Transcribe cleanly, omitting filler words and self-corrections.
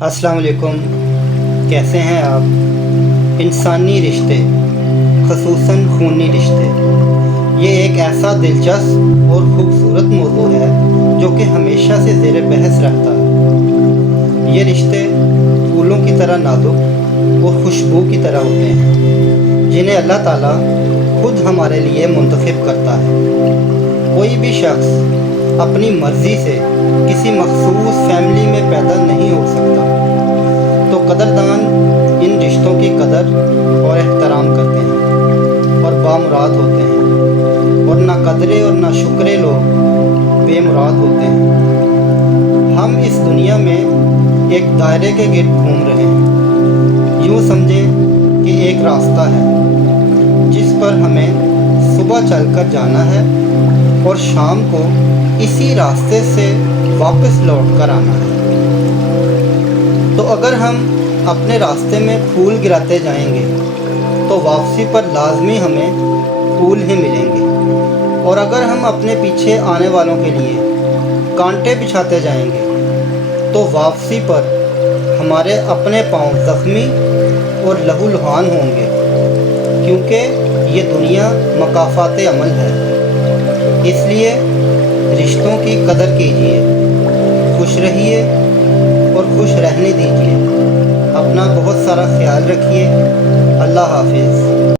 अस्सलाम वालेकुम। कैसे हैं आप? इंसानी रिश्ते, ख़ुसूसन खूनी रिश्ते, ये एक ऐसा दिलचस्प और ख़ूबसूरत मौजू है जो कि हमेशा से ज़ेर बहस रहता है। ये रिश्ते फूलों की तरह नाजुक और खुशबू की तरह होते हैं, जिन्हें अल्लाह ताला खुद हमारे लिए मुंतखब करता है। कोई भी शख्स अपनी मर्ज़ी से किसी मखसूस फैमिली में पैदा नहीं हो सकता, तो कदरदान इन रिश्तों की कदर और एहतराम करते हैं और बामुराद होते हैं, और ना कदरे और ना शुक्रे लोग बेमुराद होते हैं। हम इस दुनिया में एक दायरे के गिर्द घूम रहे हैं। यूँ समझें कि एक रास्ता है जिस पर हमें सुबह चलकर जाना है और शाम को इसी रास्ते से वापस लौट कर आना है। तो अगर हम अपने रास्ते में फूल गिराते जाएंगे तो वापसी पर लाजमी हमें फूल ही मिलेंगे, और अगर हम अपने पीछे आने वालों के लिए कांटे बिछाते जाएंगे तो वापसी पर हमारे अपने पांव ज़ख्मी और लहूलुहान होंगे, क्योंकि ये दुनिया मकाफ़ात अमल है। इसलिए रिश्तों की कदर कीजिए, खुश रहिए और खुश रहने दीजिए। अपना बहुत सारा ख्याल रखिए। अल्लाह हाफिज़।